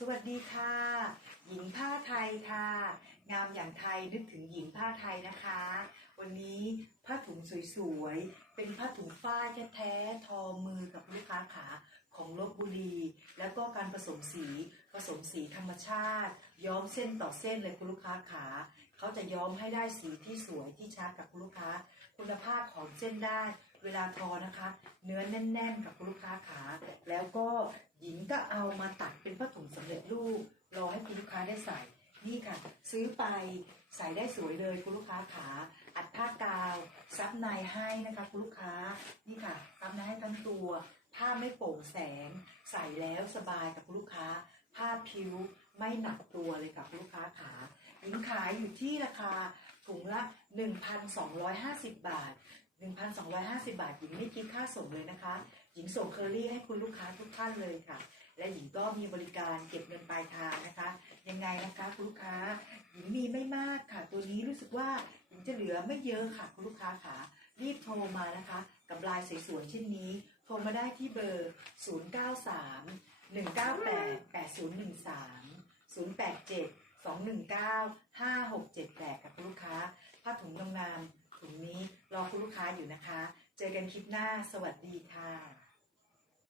สวัสดีค่ะ หญิงผ้าไทยค่ะ งามอย่างไทยนึกถึงหญิงผ้าไทยนะคะ วันนี้ผ้าถุงสวยๆ เป็นผ้าถุงฝ้ายแท้ๆทอมือกับลูกค้าขาของลบบุรี แล้วก็การผสมสีผสมสีธรรมชาติ ย้อมเส้นต่อเส้นเลยคุณลูกค้าขาเขาจะย้อมให้ได้สีที่สวยที่ชัดกับคุณลูกค้า คุณภาพของเส้นได้ เวลาทอนะคะ เนื้อแน่น ๆ กับคุณลูกค้าขาแล้วก็หญิงก็เอามาตัดเป็นผ้าถุงสำเร็จรูปรอให้คุณลูกค้าได้ใส่ นี่ค่ะ ซื้อไปใส่ได้สวยเลยคุณลูกค้าขาอัดผ้ากาว ซับในให้นะคะคุณลูกค้านี่ค่ะซับในให้ทั้งตัว ผ้าไม่โปร่งแสง ใส่แล้วสบายกับคุณลูกค้า ผ้าผิวไม่หนักตัวเลยกับคุณลูกค้าขาหญิงขายอยู่ที่ราคาถุงละ 1,250 บาท 1,250 บาทหญิงไม่คิดค่าส่งเลยนะคะ หญิงส่งเคอรี่ให้คุณลูกค้าทุกท่านเลยค่ะ และหญิงก็มีบริการเก็บเงินปลายทางนะคะ ยังไงนะคะคุณลูกค้า หญิงมีไม่มากค่ะ ตัวนี้รู้สึกว่าหญิงจะเหลือไม่เยอะค่ะคุณลูกค้าค่ะรีบโทรมานะคะ กับลายสวยๆเช่นนี้ โทรมาได้ที่เบอร์ 093 198 8013 087 219 5678กับคุณลูกค้าผ้าถุงงามๆถุงนี้ รอคุณลูกค้าอยู่นะคะ เจอกันคลิปหน้าสวัสดีค่ะ